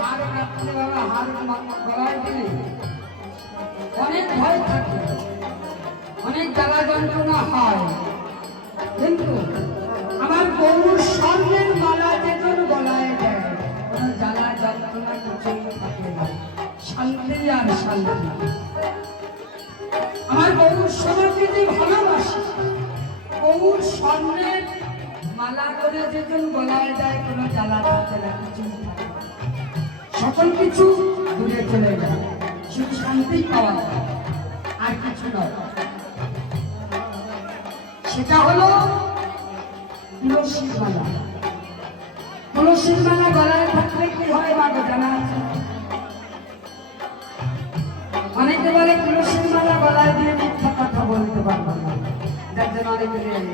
হাড় কাটতে বাবা হাড় গলায় দিলে অনেক ভয় থাকে, অনেক জ্বালা যন্ত্রণা হয়, কিন্তু আমার গৌর স্বর্ণের মালা যেজন গলায় দেয় কোনো জ্বালা যন্ত্রণা কিছুই থাকে না, শান্তি আর শান্তি। আমার গৌর সমাজকে যে ভালোবাসে, গৌর স্বর্ণের মালা করে যেজন গলায় দেয় কোনো জ্বালা থাকে না, কিছুই থাকে না, সকল কিছু দূরে চলে যায়, শুধু শান্তি পাওয়া যায় আর কিছু নয়। সেটা হলো তুলসীর মালা। তুলসীর মালা গলায় থাকলে কি হয় বাবা জানা আছে? অনেকে বলে তুলসীর মালা গলায় দিয়ে মিথ্যা কথা বলতে পারবো না, যার জন্য অনেকে নেয়।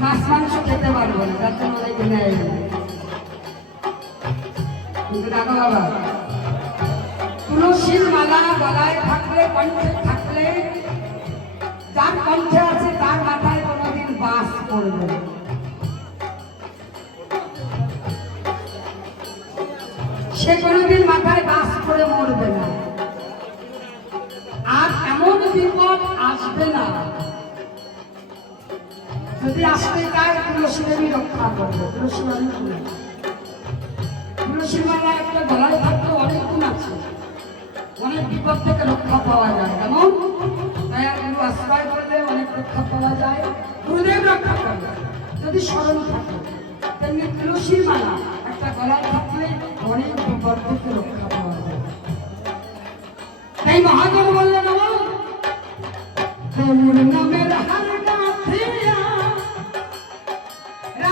মাছ মাংস খেতে পারবো না, যার জন্য অনেকে নেয়। কিন্তু দেখো বাবা, তুলসীর মালা গলায় থাকলে, কণ্ঠে থাকলে, যার কণ্ঠে আছে তার মাথায় কোনোদিন বাস পড়বে না। সে কোনোদিন মাথায় বাস করে মরবে না, আর এমন বিপদ আসবে না, যদি আসতে চায় তুলসী দেবী রক্ষা করবে। তুলসী অনেক গুণ, তুলসীর মালা একটা গলায় থাকতে অনেক গুণ আছে, অনেক বিপদ থেকে রক্ষা পাওয়া যায়। যেমন গুরু আশ্রয় করলে অনেক রক্ষা পাওয়া যায়, গুরুদেব রক্ষা করবে যদি স্মরণ থাকে। তেমনি তুলসীর মালা একটা গলায় থাকলে অনেক বিপদ থেকে রক্ষা পাওয়া যায়। তাই মহাজন বললেন, আমার নামের হার গাথিয়া